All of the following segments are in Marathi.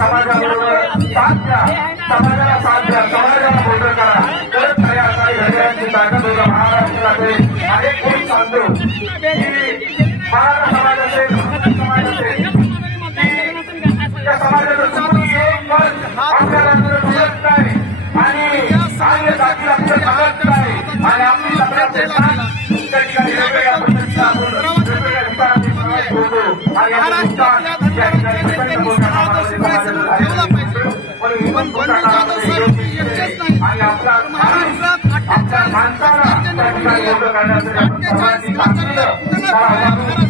समाजाबरोबर साथ द्या समाजाला साथ द्या समाजाला मोठं करा तर खऱ्या अर्थाने ताकद होता आणि सांगतो की मराठा समाज असेल समाज असेल त्या समाजाचं एक आपल्याला नाही आणि जातीला पुढे चालत नाही आणि आपली सगळ्यांचे स्थान त्या ठिकाणी वेगवेगळ्या पद्धतीनं आपण होतो आणि आपण विचार या ठिकाणी प्रचंड मोठ्या प्रमाणामध्ये पण इवन मोठ्या काळामध्ये योग्य आहे. आणि आपला माणूस आपल्या माणसाला त्या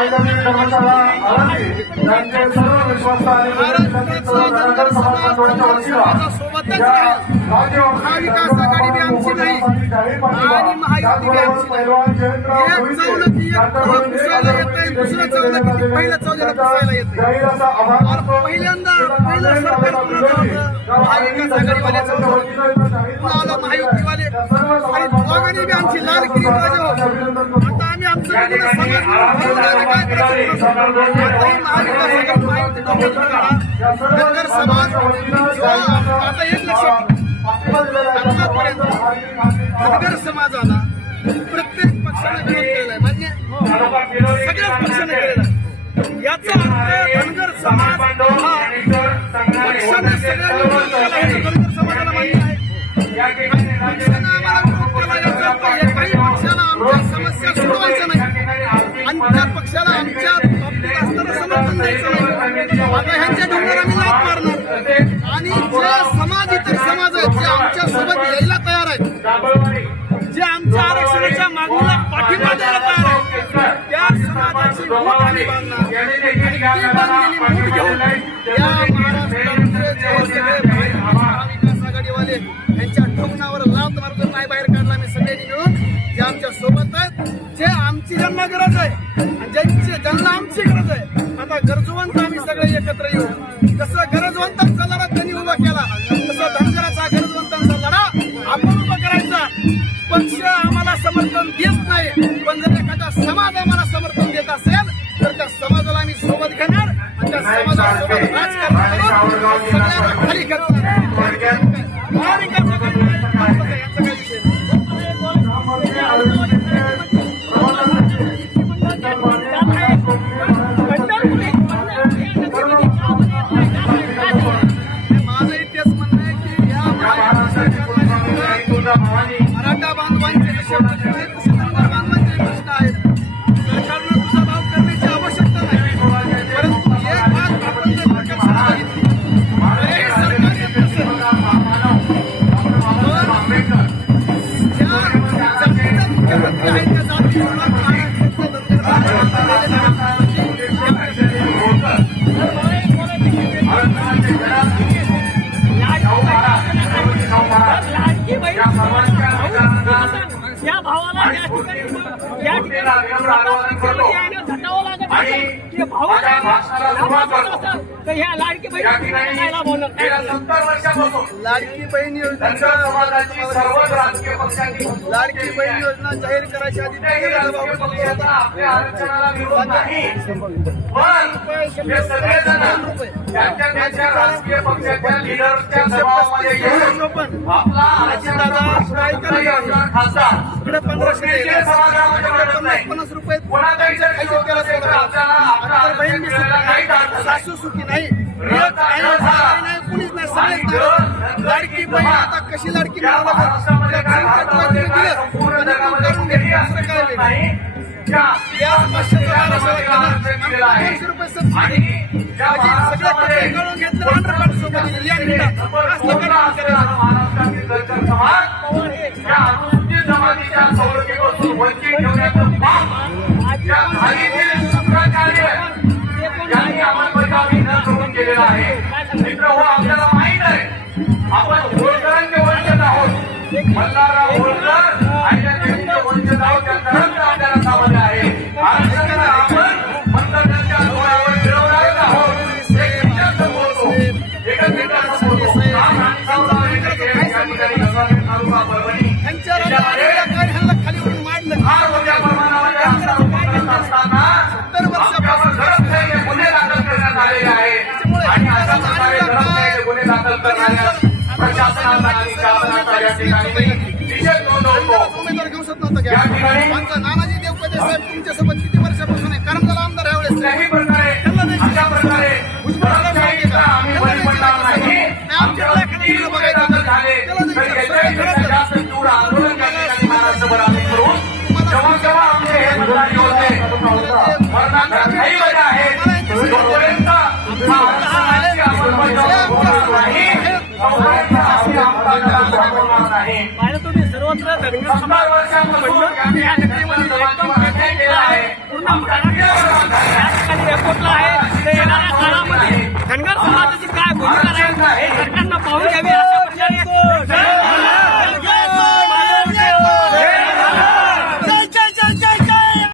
आईनदी धर्मशाळा आळंदी त्यांचे सर्व विश्वस्त आणि धनगर समाज या महाविकास आघाडी बी आमची नाही. आणि महायुती बी आमची नाही. एक चौलती पहिल्या येतंय. जाहीर असा आभार मानतो. पहिल्यांदा पहिलं सरकार कुणाचं होतं महाविकास आघाडीवाल्याचं होतं पुन्हा आलं महायुतीवाले आणि दोघांनी बी आमची लाल किरी बाजू धनगर समाज आता एक लक्षात ठेवा. धनगर समाजाला प्रत्येक पक्षाने विरोध केलेला आहे मान्य सगळ्याच पक्षाने केलेला आहे याचा अर्थ धनगर समाज हा पक्षाने सगळ्या विरोध केला हे आणि जे समाज इतर समाज आहेत जे आमच्यासोबत यायला तयार आहेत. जे आमच्या आरक्षणाच्या मागणीला पाठिंबा द्यायला तयार आहेत. त्या समाजाची मूठ आम्ही बांधणार. आणि ती बांधलेली मूठ घेऊन या महाराष्ट्रातले जे सगळे महाविकास आघाडीवाले यांच्या ठोकणावर लात मार्ग नाही बाहेर काढला आम्ही सगळ्यांनी मिळून. जे आमच्यासोबत आहेत जे आमची ज्यांना गरज आहे ज्यांची ज्यांना आमची गरज आहे आता गरजवंत आम्ही सगळे एकत्र येऊ. जसं समाजाला आम्ही सोबत घेणार आणि त्या समाजासोबत राजकारण सगळ्यांना खाली करणार. ह्या लाडकी बहिणी लाडकी योजना लाडकी बहीण योजना जाहीर करायच्या आधी पण हे सगळेजण त्यांच्या त्यांच्या राजकीय पक्षाच्या लिडरच्या दबावामध्ये येऊन आपला आरक्षणाचा आपला खासदार इकडे पंधराशे पन्नास रुपये सासू सुखी नाही. कुणीच नाही. सगळेच नाही लाडकी बहीण आता कशी लाडकी सगळ्या जमातीच्या सवलतीपासून वंचित ठेवण्याचं पाप या खालीतील शुक्राचार्य यांनी अंमलबजावणी न करून केलेला आहे. मित्र हो आपल्याला आहे आपण होळकरांचे वंचित आहोत. मल्हारराव होळकर आणि देवीचे वंचित आहोत आपल्याला आहे. आरक्षणाला आपण डोळ्यावर मिळवणारच आहोत. बोलतो. एकच बोलतो. आणि या ठिकाणी तालुका करणाऱ्या प्रशासनाचा आणि शासनाचा या ठिकाणी निषेध नोंदवतो उमेदवार घेऊ शकत नव्हता या घ्या ठिकाणी आमचा नानाजी देवपदे साहेब तुमच्यासोबत किती वर्षापासून आहे करमदाला आमदार यावेळेस आम्ही आमचा त्याला थांबवणार